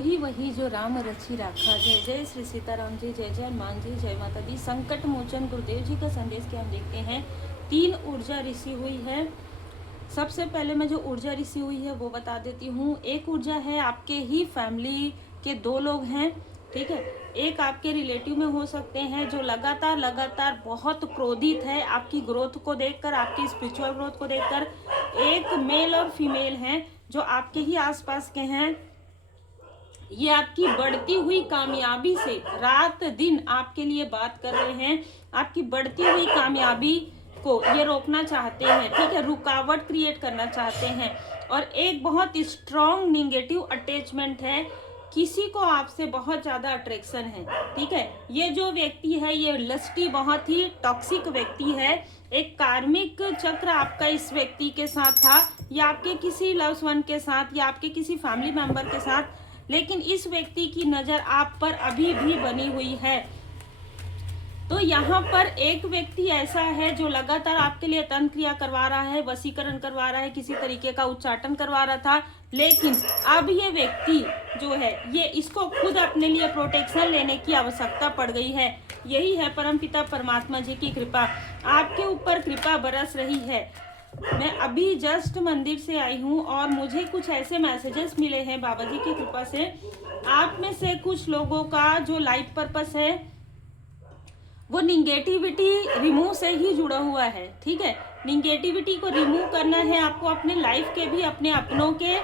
वही वही जो राम रचि राखा। जय जय श्री सीताराम जी, जय जय हनुमान जी, जय माता दी। संकट मोचन गुरुदेव जी का संदेश के हम देखते हैं। 3 ऊर्जा ऋषि हुई है। सबसे पहले मैं जो ऊर्जा ऋषि हुई है वो बता देती हूँ। एक ऊर्जा है आपके ही फैमिली के 2 लोग हैं, ठीक है। एक आपके रिलेटिव में हो सकते हैं जो लगातार बहुत क्रोधित है आपकी ग्रोथ को देखकर, आपकी स्पिरिचुअल ग्रोथ को देखकर। एक मेल और फीमेल हैं जो आपके ही आसपास के हैं। ये आपकी बढ़ती हुई कामयाबी से रात दिन आपके लिए बात कर रहे हैं। आपकी बढ़ती हुई कामयाबी को ये रोकना चाहते हैं, ठीक है, रुकावट क्रिएट करना चाहते हैं। और एक बहुत स्ट्रॉन्ग निगेटिव अटैचमेंट है, किसी को आपसे बहुत ज्यादा अट्रैक्शन है, ठीक है। ये जो व्यक्ति है ये लस्टी, बहुत ही टॉक्सिक व्यक्ति है। एक कार्मिक चक्र आपका इस व्यक्ति के साथ था, या आपके किसी लव्ड वन के साथ, या आपके किसी फैमिली मेंबर के साथ, लेकिन इस व्यक्ति की नजर आप पर अभी भी बनी हुई है। तो यहाँ पर एक व्यक्ति ऐसा है जो लगातार आपके लिए तंत्र क्रिया करवा रहा है, वशीकरण करवा रहा है, किसी तरीके का उच्चाटन करवा रहा था। लेकिन अब ये व्यक्ति जो है ये इसको खुद अपने लिए प्रोटेक्शन लेने की आवश्यकता पड़ गई है। यही है परमपिता परमात्मा जी की कृपा, आपके ऊपर कृपा बरस रही है। मैं अभी जस्ट मंदिर से आई हूँ और मुझे कुछ ऐसे मैसेजेस मिले हैं बाबा जी की कृपा से। आप में से कुछ लोगों का जो लाइफ पर्पस है वो निगेटिविटी रिमूव से ही जुड़ा हुआ है, ठीक है। निगेटिविटी को रिमूव करना है आपको, अपने लाइफ के भी, अपने अपनों के,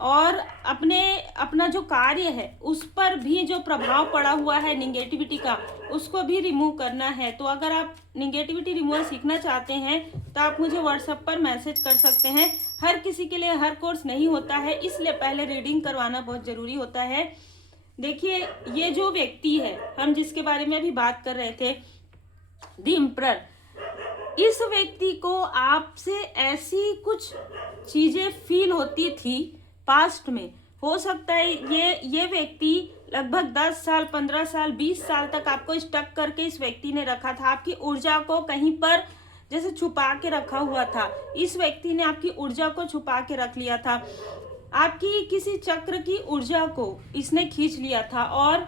और अपना जो कार्य है उस पर भी जो प्रभाव पड़ा हुआ है निगेटिविटी का, उसको भी रिमूव करना है। तो अगर आप निगेटिविटी रिमूवल सीखना चाहते हैं तो आप मुझे व्हाट्सएप पर मैसेज कर सकते हैं। हर किसी के लिए हर कोर्स नहीं होता है, इसलिए पहले रीडिंग करवाना बहुत जरूरी होता है। देखिए, ये जो व्यक्ति है हम जिसके बारे में अभी बात कर रहे थे, द एम्परर, इस व्यक्ति को आपसे ऐसी कुछ चीजें फील होती थी पास्ट में। हो सकता है ये व्यक्ति लगभग 10 साल, 15 साल, 20 साल तक आपको स्टक करके इस व्यक्ति ने रखा था। आपकी ऊर्जा को कहीं पर जैसे छुपा के रखा हुआ था, इस व्यक्ति ने आपकी ऊर्जा को छुपा के रख लिया था। आपकी किसी चक्र की ऊर्जा को इसने खींच लिया था और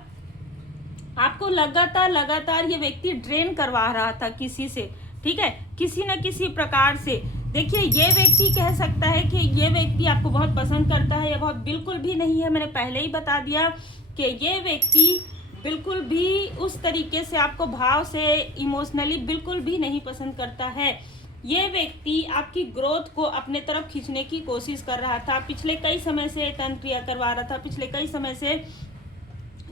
आपको लगातार ये व्यक्ति ड्रेन करवा रहा था किसी से, ठीक है, किसी न किसी प्रकार से। देखिए, ये व्यक्ति कह सकता है कि ये व्यक्ति आपको बहुत पसंद करता है, या बहुत बिल्कुल भी नहीं है। मैंने पहले ही बता दिया कि ये व्यक्ति बिल्कुल भी उस तरीके से आपको भाव से, इमोशनली बिल्कुल भी नहीं पसंद करता है। ये व्यक्ति आपकी ग्रोथ को अपने तरफ खींचने की कोशिश कर रहा था। पिछले कई समय से तंत्र क्रिया करवा रहा था, पिछले कई समय से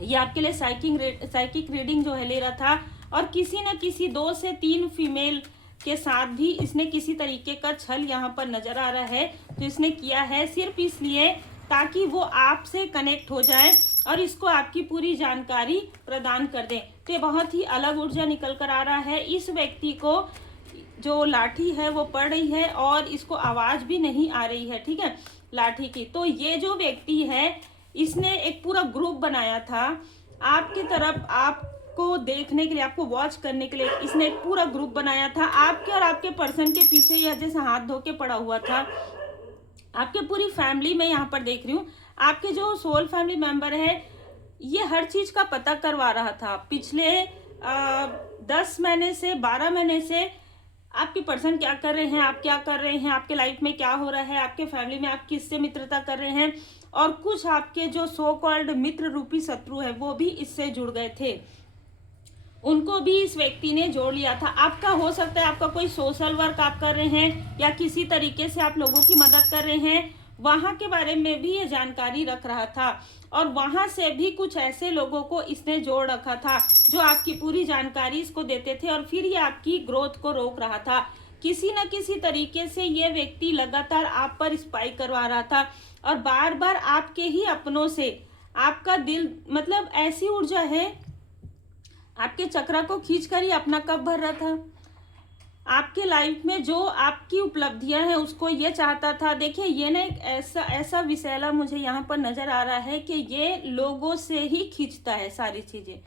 ये आपके लिए साइकिक रीडिंग जो है ले रहा था, और किसी न किसी 2 से 3 फीमेल के साथ भी इसने किसी तरीके का छल यहाँ पर नजर आ रहा है। तो इसने किया है सिर्फ इसलिए ताकि वो आपसे कनेक्ट हो जाए और इसको आपकी पूरी जानकारी प्रदान कर दे। तो ये बहुत ही अलग ऊर्जा निकल कर आ रहा है। इस व्यक्ति को जो लाठी है वो पड़ रही है और इसको आवाज भी नहीं आ रही है, ठीक है, लाठी की। तो ये जो व्यक्ति है इसने एक पूरा ग्रुप बनाया था आपकी तरफ, आपको देखने के लिए, आपको वॉच करने के लिए इसने एक पूरा ग्रुप बनाया था। आपके और आपके पर्सन के पीछे यह जैसे हाथ धो के पड़ा हुआ था। आपके पूरी फैमिली में यहाँ पर देख रही हूँ, आपके जो सोल फैमिली मेंबर है ये हर चीज का पता करवा रहा था। पिछले 10 महीने से, 12 महीने से आपके पर्सन क्या कर रहे हैं, आप क्या कर रहे हैं, आपके लाइफ में क्या हो रहा है, आपके फैमिली में आप किससे मित्रता कर रहे हैं, और कुछ आपके जो सो कॉल्ड मित्र रूपी शत्रु है वो भी इससे जुड़ गए थे, उनको भी इस व्यक्ति ने जोड़ लिया था। आपका हो सकता है आपका कोई सोशल वर्क आप कर रहे हैं या किसी तरीके से आप लोगों की मदद कर रहे हैं, वहां के बारे में भी ये जानकारी रख रहा था, और वहां से भी कुछ ऐसे लोगों को इसने जोड़ रखा था जो आपकी पूरी जानकारी इसको देते थे, और फिर ये आपकी ग्रोथ को रोक रहा था। किसी न किसी तरीके से ये व्यक्ति लगातार आप पर स्पाई करवा रहा था, और बार बार आपके ही अपनों से आपका दिल, मतलब ऐसी ऊर्जा है आपके चक्रा को खींचकर ही अपना कप भर रहा था। आपके लाइफ में जो आपकी उपलब्धियां हैं उसको ये चाहता था। देखिए, ये ना एक ऐसा विषैला मुझे यहाँ पर नजर आ रहा है कि ये लोगों से ही खींचता है सारी चीजें।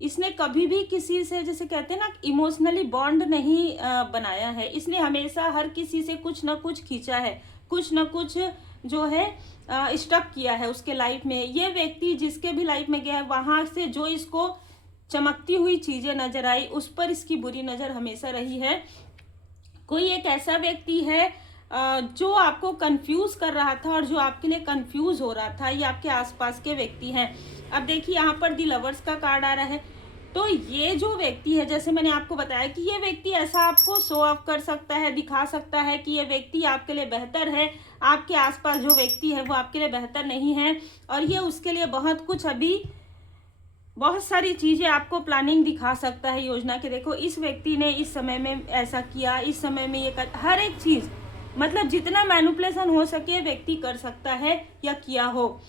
इसने कभी भी किसी से, जैसे कहते हैं ना, इमोशनली बॉन्ड नहीं बनाया है। इसने हमेशा हर किसी से कुछ ना कुछ खींचा है, कुछ ना कुछ जो है स्टक किया है उसके लाइफ में। ये व्यक्ति जिसके भी लाइफ में गया है, वहां से जो इसको चमकती हुई चीजें नजर आई, उस पर इसकी बुरी नजर हमेशा रही है। कोई एक ऐसा व्यक्ति है जो आपको कंफ्यूज कर रहा था और जो आपके लिए कंफ्यूज हो रहा था, ये आपके आसपास के व्यक्ति हैं। अब देखिए यहाँ पर दी लवर्स का कार्ड आ रहा है। तो ये जो व्यक्ति है, जैसे मैंने आपको बताया कि ये व्यक्ति ऐसा आपको शो ऑफ कर सकता है, दिखा सकता है कि ये व्यक्ति आपके लिए बेहतर है। आपके आसपास जो व्यक्ति है वो आपके लिए बेहतर नहीं है, और ये उसके लिए बहुत कुछ, अभी बहुत सारी चीजें आपको प्लानिंग दिखा सकता है योजना के। देखो इस व्यक्ति ने इस समय में ऐसा किया, इस समय में ये कर, हर एक चीज, मतलब जितना मैनिपुलेशन हो सके व्यक्ति कर सकता है या किया हो।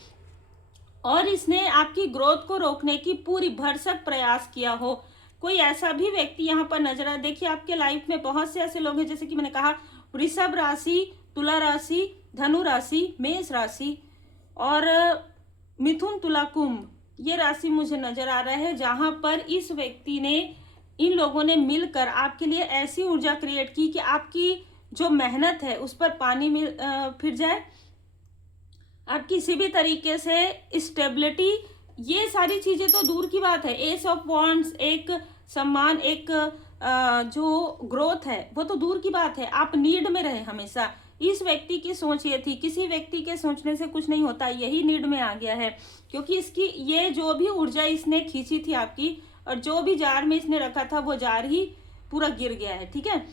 और इसने आपकी ग्रोथ को रोकने की पूरी भरसक प्रयास किया हो। कोई ऐसा भी व्यक्ति यहाँ पर नजर आ, देखिए आपके लाइफ में बहुत से ऐसे लोग हैं, जैसे कि मैंने कहा वृषभ राशि, तुला राशि, धनु राशि, मेष राशि और मिथुन, तुला, कुंभ, ये राशि मुझे नजर आ रहा है, जहां पर इस व्यक्ति ने, इन लोगों ने मिलकर आपके लिए ऐसी ऊर्जा क्रिएट की कि आपकी जो मेहनत है उस पर पानी फिर जाए। आप किसी भी तरीके से स्टेबिलिटी, ये सारी चीजें तो दूर की बात है, एस ऑफ वॉन्ड्स, एक सम्मान, एक जो ग्रोथ है वो तो दूर की बात है। आप नीड में रहे हमेशा। इस व्यक्ति की सोच ये थी, किसी व्यक्ति के सोचने से कुछ नहीं होता, यही नीड में आ गया है, क्योंकि इसकी ये जो भी ऊर्जा इसने खींची थी आपकी, और जो भी जार में इसने रखा था वो जार ही पूरा गिर गया है। ठीक है,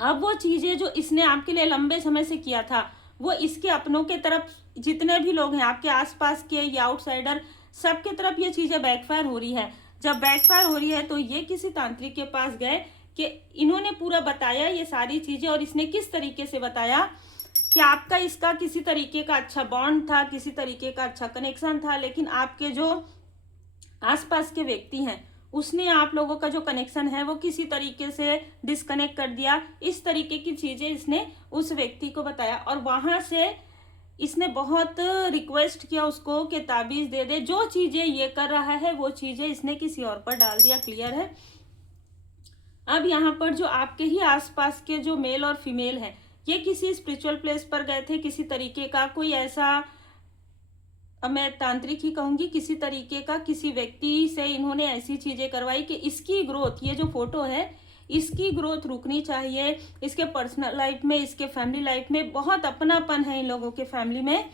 अब वो चीजें जो इसने आपके लिए लंबे समय से किया था, वो इसके अपनों के तरफ, जितने भी लोग हैं आपके आसपास के या आउटसाइडर, सबके तरफ ये चीजें बैकफायर हो रही है। जब बैकफायर हो रही है तो ये किसी तांत्रिक के पास गए कि इन्होंने पूरा बताया ये सारी चीजें, और इसने किस तरीके से बताया कि आपका इसका किसी तरीके का अच्छा बॉन्ड था, किसी तरीके का अच्छा कनेक्शन था, लेकिन आपके जो आसपास के व्यक्ति हैं उसने आप लोगों का जो कनेक्शन है वो किसी तरीके से डिस्कनेक्ट कर दिया। इस तरीके की चीजें इसने उस व्यक्ति को बताया, और वहां से इसने बहुत रिक्वेस्ट किया उसको कि ताबीज दे दे। जो चीजें ये कर रहा है वो चीजें इसने किसी और पर डाल दिया। क्लियर है। अब यहाँ पर जो आपके ही आसपास के जो मेल और फीमेल हैं, ये किसी स्पिरिचुअल प्लेस पर गए थे, किसी तरीके का कोई ऐसा, अब मैं तांत्रिक ही कहूंगी, किसी तरीके का किसी व्यक्ति से इन्होंने ऐसी चीजें करवाई कि इसकी ग्रोथ, ये जो फोटो है इसकी ग्रोथ रुकनी चाहिए। इसके पर्सनल लाइफ में, इसके फैमिली लाइफ में बहुत अपनापन है इन लोगों के फैमिली में,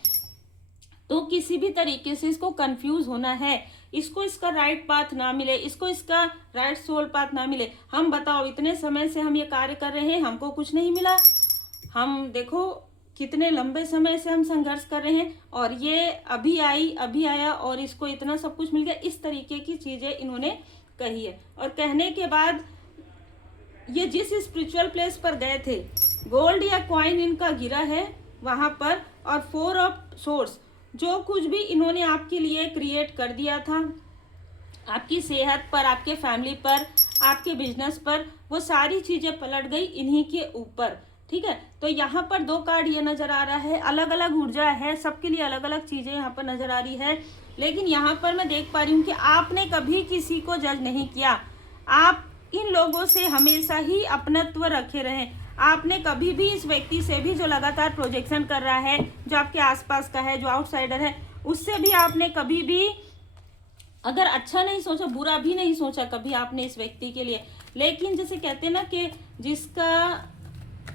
तो किसी भी तरीके से इसको कंफ्यूज होना है, इसको इसका राइट पाथ ना मिले, इसको इसका राइट सोल पाथ ना मिले। हम बताओ, इतने समय से हम ये कार्य कर रहे हैं, हमको कुछ नहीं मिला। हम देखो कितने लंबे समय से हम संघर्ष कर रहे हैं, और ये अभी आया और इसको इतना सब कुछ मिल गया। इस तरीके की चीजें इन्होंने कही है, और कहने के बाद ये जिस स्पिरिचुअल प्लेस पर गए थे, गोल्ड या कॉइन इनका गिरा है वहां पर, और 4 ऑफ सोर्स, जो कुछ भी इन्होंने आपके लिए क्रिएट कर दिया था, आपकी सेहत पर, आपके फैमिली पर, आपके बिजनेस पर, वो सारी चीजें पलट गई इन्हीं के ऊपर। ठीक है, तो यहाँ पर 2 कार्ड ये नजर आ रहा है, अलग अलग ऊर्जा है, सबके लिए अलग अलग चीजें यहाँ पर नजर आ रही है। लेकिन यहाँ पर मैं देख पा रही हूँ कि आपने कभी किसी को जज नहीं किया, आप इन लोगों से हमेशा ही अपनत्व रखे रहे। आपने कभी भी इस व्यक्ति से भी, जो लगातार प्रोजेक्शन कर रहा है, जो आपके आसपास का है, जो आउटसाइडर है, उससे भी आपने कभी भी अगर अच्छा नहीं सोचा, बुरा भी नहीं सोचा कभी आपने इस व्यक्ति के लिए। लेकिन जैसे कहते हैं ना कि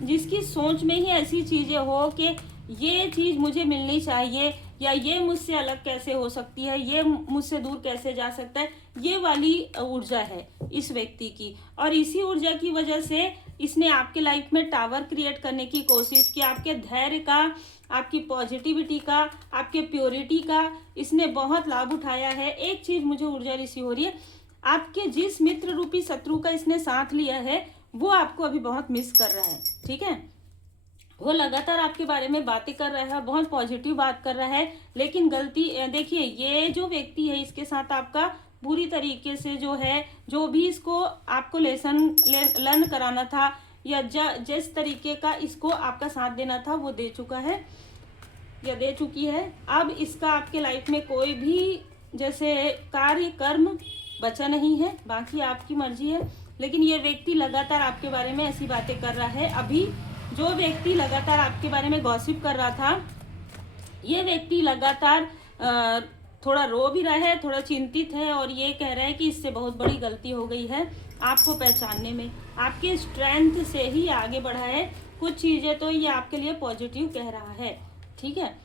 जिसकी सोच में ही ऐसी चीजें हो कि ये चीज मुझे मिलनी चाहिए, या ये मुझसे अलग कैसे हो सकती है, ये मुझसे दूर कैसे जा सकता है, ये वाली ऊर्जा है इस व्यक्ति की। और इसी ऊर्जा की वजह से इसने आपके लाइफ में टावर क्रिएट करने की कोशिश की। आपके धैर्य का, आपकी पॉजिटिविटी का, आपके प्योरिटी का इसने बहुत लाभ उठाया है। एक चीज मुझे ऊर्जा रिसीव हो रही है, आपके जिस मित्र रूपी शत्रु का इसने साथ लिया है वो आपको अभी बहुत मिस कर रहा है। ठीक है, वो लगातार आपके बारे में बातें कर रहा है, बहुत पॉजिटिव बात कर रहा है, लेकिन गलती देखिए, ये जो व्यक्ति है इसके साथ आपका पूरी तरीके से जो है, जो भी इसको आपको लेसन लर्न कराना था, या जिस तरीके का इसको आपका साथ देना था वो दे चुका है या दे चुकी है। अब इसका आपके लाइफ में कोई भी जैसे कार्य कर्म बचा नहीं है, बाकी आपकी मर्जी है। लेकिन ये व्यक्ति लगातार आपके बारे में ऐसी बातें कर रहा है। अभी जो व्यक्ति लगातार आपके बारे में गॉसिप कर रहा था, ये व्यक्ति लगातार थोड़ा रो भी रहा है, थोड़ा चिंतित है और ये कह रहा है कि इससे बहुत बड़ी गलती हो गई है आपको पहचानने में। आपके स्ट्रेंथ से ही आगे बढ़ा है, कुछ चीज़ें तो ये आपके लिए पॉजिटिव कह रहा है। ठीक है,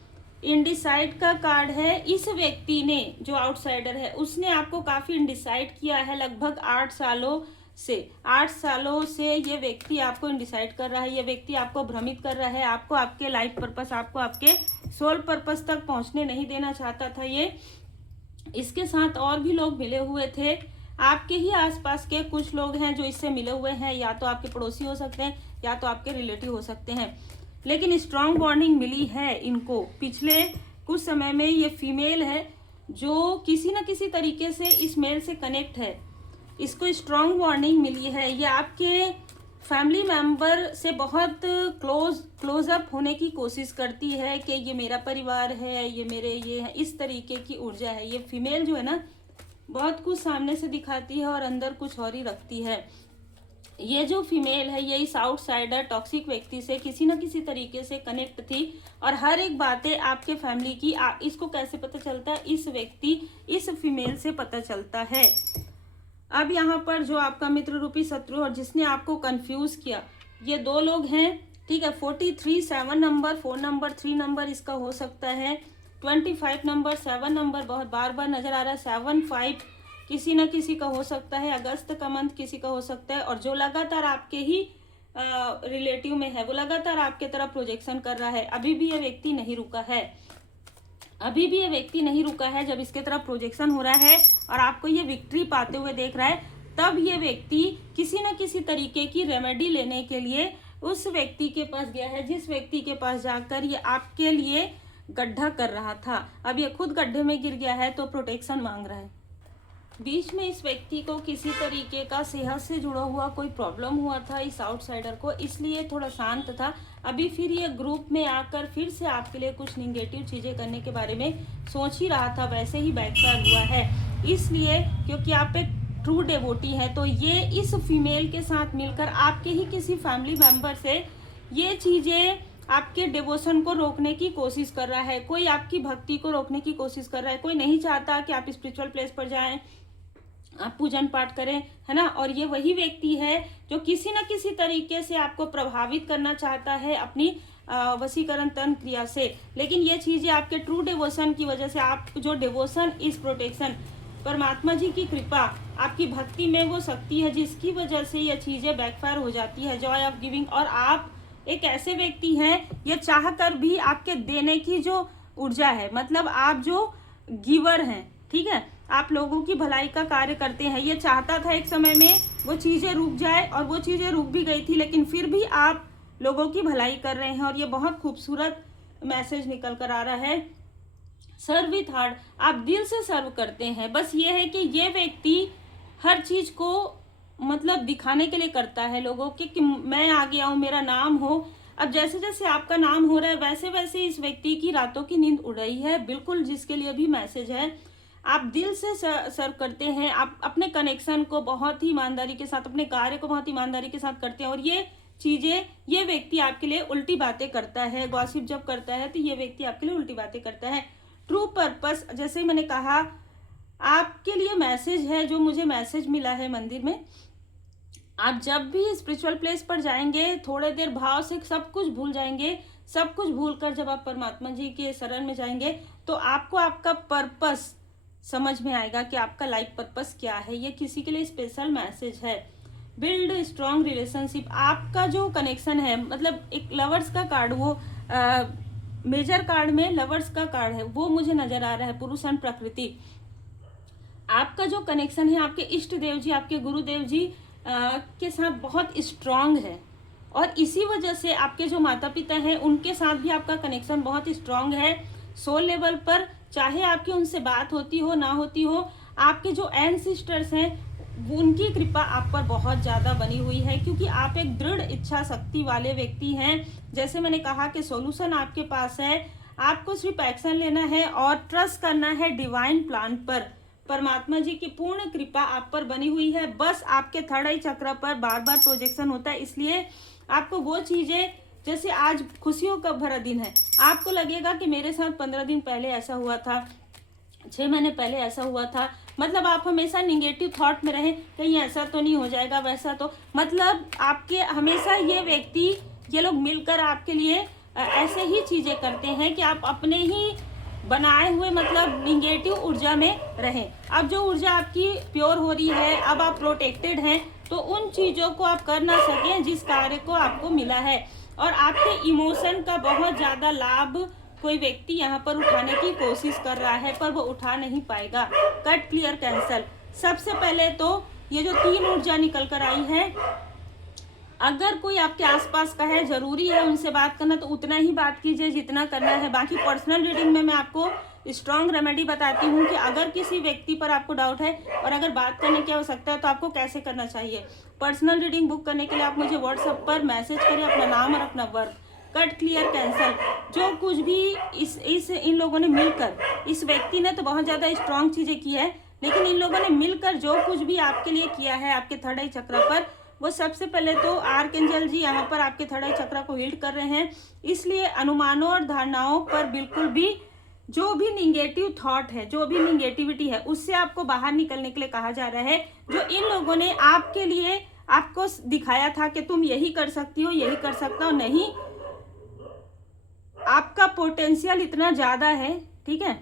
इनडिसाइड का कार्ड है। इस व्यक्ति ने, जो आउटसाइडर है, उसने आपको काफ़ी इनडिसाइड किया है लगभग 8 सालों से। 8 सालों से ये व्यक्ति आपको इनडिसाइड कर रहा है, ये व्यक्ति आपको भ्रमित कर रहा है, आपको आपके लाइफ पर्पस, आपको आपके सोल पर्पस तक पहुंचने नहीं देना चाहता था ये। इसके साथ और भी लोग मिले हुए थे, आपके ही आसपास के कुछ लोग हैं जो इससे मिले हुए हैं, या तो आपके पड़ोसी हो सकते हैं या तो आपके रिलेटिव हो सकते हैं। लेकिन स्ट्रॉन्ग बॉन्डिंग मिली है इनको पिछले कुछ समय में। ये फीमेल है जो किसी न किसी तरीके से इस मेल से कनेक्ट है, इसको स्ट्रॉन्ग बॉन्डिंग मिली है। ये आपके फैमिली मेंबर से बहुत क्लोज अप होने की कोशिश करती है कि ये मेरा परिवार है, ये मेरे ये है, इस तरीके की ऊर्जा है। ये फीमेल जो है ना, बहुत कुछ सामने से दिखाती है और अंदर कुछ और ही रखती है। ये जो फीमेल है, ये इस आउटसाइडर टॉक्सिक व्यक्ति से किसी न किसी तरीके से कनेक्ट थी और हर एक बातें आपके फैमिली की इसको कैसे पता चलता है, इस व्यक्ति, इस फीमेल से पता चलता है। अब यहाँ पर जो आपका मित्र रूपी शत्रु और जिसने आपको कंफ्यूज किया, ये 2 लोग हैं। ठीक है, 43 7 नंबर, 4 नंबर, 3 नंबर इसका हो सकता है, 25 नंबर, 7 नंबर बहुत बार बार नजर आ रहा है, 7 5 किसी न किसी का हो सकता है, अगस्त का मंथ किसी का हो सकता है। और जो लगातार आपके ही रिलेटिव में है, वो लगातार आपके तरफ प्रोजेक्शन कर रहा है। अभी भी ये व्यक्ति नहीं रुका है, अभी भी ये व्यक्ति नहीं रुका है। जब इसके तरफ प्रोजेक्शन हो रहा है और आपको ये विक्ट्री पाते हुए देख रहा है, तब ये व्यक्ति किसी न किसी तरीके की रेमेडी लेने के लिए उस व्यक्ति के पास गया है, जिस व्यक्ति के पास जाकर ये आपके लिए गड्ढा कर रहा था। अब ये खुद गड्ढे में गिर गया है तो प्रोटेक्शन मांग रहा है। बीच में इस व्यक्ति को किसी तरीके का सेहत से जुड़ा हुआ कोई प्रॉब्लम हुआ था इस आउटसाइडर को, इसलिए थोड़ा शांत था। अभी फिर ये ग्रुप में आकर फिर से आपके लिए कुछ निगेटिव चीज़ें करने के बारे में सोच ही रहा था, वैसे ही बैकफायर हुआ है। इसलिए क्योंकि आप एक ट्रू डेवोटी है, तो ये इस फीमेल के साथ मिलकर आपके ही किसी फैमिली मेम्बर से ये चीज़ें, आपके डिवोशन को रोकने की कोशिश कर रहा है। कोई आपकी भक्ति को रोकने की कोशिश कर रहा है, कोई नहीं चाहता कि आप स्पिरिचुअल प्लेस पर जाएं, आप पूजन पाठ करें, है ना। और ये वही व्यक्ति है जो किसी न किसी तरीके से आपको प्रभावित करना चाहता है अपनी वशीकरण तंत्र क्रिया से। लेकिन ये चीज़ें आपके ट्रू डिवोशन की वजह से, आप जो डिवोशन इस प्रोटेक्शन, परमात्मा जी की कृपा, आपकी भक्ति में वो शक्ति है जिसकी वजह से ये चीज़ें बैकफायर हो जाती है। जॉय ऑफ गिविंग, और आप एक ऐसे व्यक्ति हैं, ये चाह कर भी आपके देने की जो ऊर्जा है, मतलब आप जो गिवर हैं, ठीक है, आप लोगों की भलाई का कार्य करते हैं। ये चाहता था एक समय में वो चीज़ें रुक जाए, और वो चीज़ें रुक भी गई थी, लेकिन फिर भी आप लोगों की भलाई कर रहे हैं। और ये बहुत खूबसूरत मैसेज निकल कर आ रहा है, सर्व विथ हार्ट, आप दिल से सर्व करते हैं। बस ये है कि ये व्यक्ति हर चीज़ को मतलब दिखाने के लिए करता है लोगों के कि मैं आ गया हूँ, मेरा नाम हो। अब जैसे जैसे आपका नाम हो रहा है, वैसे वैसे इस व्यक्ति की रातों की नींद उड़ रही है। बिल्कुल, जिसके लिए भी मैसेज है, आप दिल से सर्व करते हैं, आप अपने कनेक्शन को बहुत ही ईमानदारी के साथ, अपने कार्य को बहुत ईमानदारी के साथ करते हैं। और ये चीज़ें, ये व्यक्ति आपके लिए उल्टी बातें करता है, गॉसिप जब करता है तो ये व्यक्ति आपके लिए उल्टी बातें करता है। ट्रू पर्पस, जैसे मैंने कहा, आपके लिए मैसेज है, जो मुझे मैसेज मिला है मंदिर में, आप जब भी स्पिरिचुअल प्लेस पर जाएंगे, थोड़े देर भाव से सब कुछ भूल जाएंगे। सब कुछ भूलकर जब आप परमात्मा जी के शरण में जाएंगे, तो आपको आपका पर्पस समझ में आएगा कि आपका लाइफ पर्पस क्या है। ये किसी के लिए स्पेशल मैसेज है। बिल्ड स्ट्रॉन्ग रिलेशनशिप, आपका जो कनेक्शन है, मतलब एक लवर्स का कार्ड, वो मेजर कार्ड में लवर्स का कार्ड है, वो मुझे नजर आ रहा है, पुरुष एंड प्रकृति। आपका जो कनेक्शन है आपके इष्ट देव जी, आपके गुरुदेव जी के साथ बहुत स्ट्रांग है। और इसी वजह से आपके जो माता पिता हैं, उनके साथ भी आपका कनेक्शन बहुत स्ट्रांग है। सोल लेवल पर, चाहे आपकी उनसे बात होती हो ना होती हो, आपके जो एंसेस्टर्स हैं, उनकी कृपा आप पर बहुत ज़्यादा बनी हुई है, क्योंकि आप एक दृढ़ इच्छा शक्ति वाले व्यक्ति हैं। जैसे मैंने कहा कि सॉल्यूशन आपके पास है, आपको सिर्फ एक्शन लेना है और ट्रस्ट करना है डिवाइन प्लान पर। परमात्मा जी की पूर्ण कृपा आप पर बनी हुई है। बस आपके थर्ड आई चक्र पर बार बार प्रोजेक्शन होता है, इसलिए आपको वो चीज़ें जैसे आज खुशियों का भरा दिन है, आपको लगेगा कि मेरे साथ 15 दिन पहले ऐसा हुआ था, 6 महीने पहले ऐसा हुआ था। मतलब आप हमेशा निगेटिव थॉट में रहें, कहीं ऐसा तो नहीं हो जाएगा, वैसा तो, मतलब आपके हमेशा ये लोग मिलकर आपके लिए ऐसे ही चीज़ें करते हैं कि आप अपने ही बनाए हुए मतलब निगेटिव ऊर्जा में रहें। अब जो ऊर्जा आपकी प्योर हो रही है, अब आप प्रोटेक्टेड हैं, तो उन चीज़ों को आप कर ना सकें जिस कार्य को आपको मिला है। और आपके इमोशन का बहुत ज़्यादा लाभ कोई व्यक्ति यहाँ पर उठाने की कोशिश कर रहा है, पर वो उठा नहीं पाएगा। Cut, clear, cancel. सबसे पहले तो ये जो 3 ऊर्जा निकल कर आई है, अगर कोई आपके आसपास का है, जरूरी है उनसे बात करना, तो उतना ही बात कीजिए जितना करना है। बाकी पर्सनल रीडिंग में मैं आपको स्ट्रॉन्ग रेमेडी बताती हूँ कि अगर किसी व्यक्ति पर आपको डाउट है और अगर बात करने की आवश्यकता है तो आपको कैसे करना चाहिए। पर्सनल रीडिंग बुक करने के लिए आप मुझे व्हाट्सएप पर मैसेज करें अपना नाम और अपना वर्क। Cut, clear, cancel. जो कुछ भी इन लोगों ने मिलकर, इस व्यक्ति ने तो बहुत ज़्यादा स्ट्रॉन्ग चीज़ें की है, लेकिन इन लोगों ने मिलकर जो कुछ भी आपके लिए किया है आपके थर्ड आई चक्र पर, वो सबसे पहले तो आर्कएंजल जी यहाँ पर आपके थर्ड आई चक्र को हील कर रहे हैं। इसलिए अनुमानों और धारणाओं पर बिल्कुल भी, जो भी निगेटिव थॉट है, जो भी निगेटिविटी है, उससे आपको बाहर निकलने के लिए कहा जा रहा है। जो इन लोगों ने आपके लिए आपको दिखाया था कि तुम यही कर सकती हो, यही कर सकता हो, नहीं, आपका पोटेंशियल इतना ज़्यादा है, ठीक है,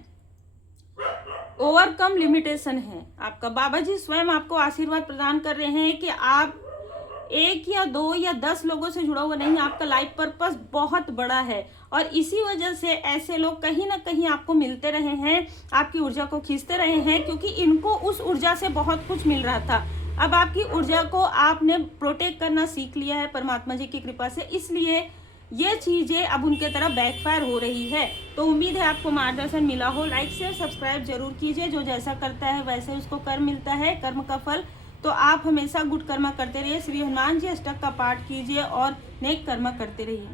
ओवरकम लिमिटेशन है आपका। बाबा जी स्वयं आपको आशीर्वाद प्रदान कर रहे हैं कि आप 1 या 2 या 10 लोगों से जुड़ा हुआ नहीं, आपका लाइफ पर्पस बहुत बड़ा है। और इसी वजह से ऐसे लोग कहीं ना कहीं आपको मिलते रहे हैं, आपकी ऊर्जा को खींचते रहे हैं, क्योंकि इनको उस ऊर्जा से बहुत कुछ मिल रहा था। अब आपकी ऊर्जा को आपने प्रोटेक्ट करना सीख लिया है परमात्मा जी की कृपा से, इसलिए ये चीज़ें अब उनके तरफ बैकफायर हो रही है। तो उम्मीद है आपको मार्गदर्शन मिला हो। लाइक शेयर सब्सक्राइब जरूर कीजिए। जो जैसा करता है वैसे उसको कर्म मिलता है, कर्म का फल। तो आप हमेशा गुड कर्मा करते रहिए। श्री हनुमान जी अष्टक का पाठ कीजिए और नेक कर्मा करते रहिए।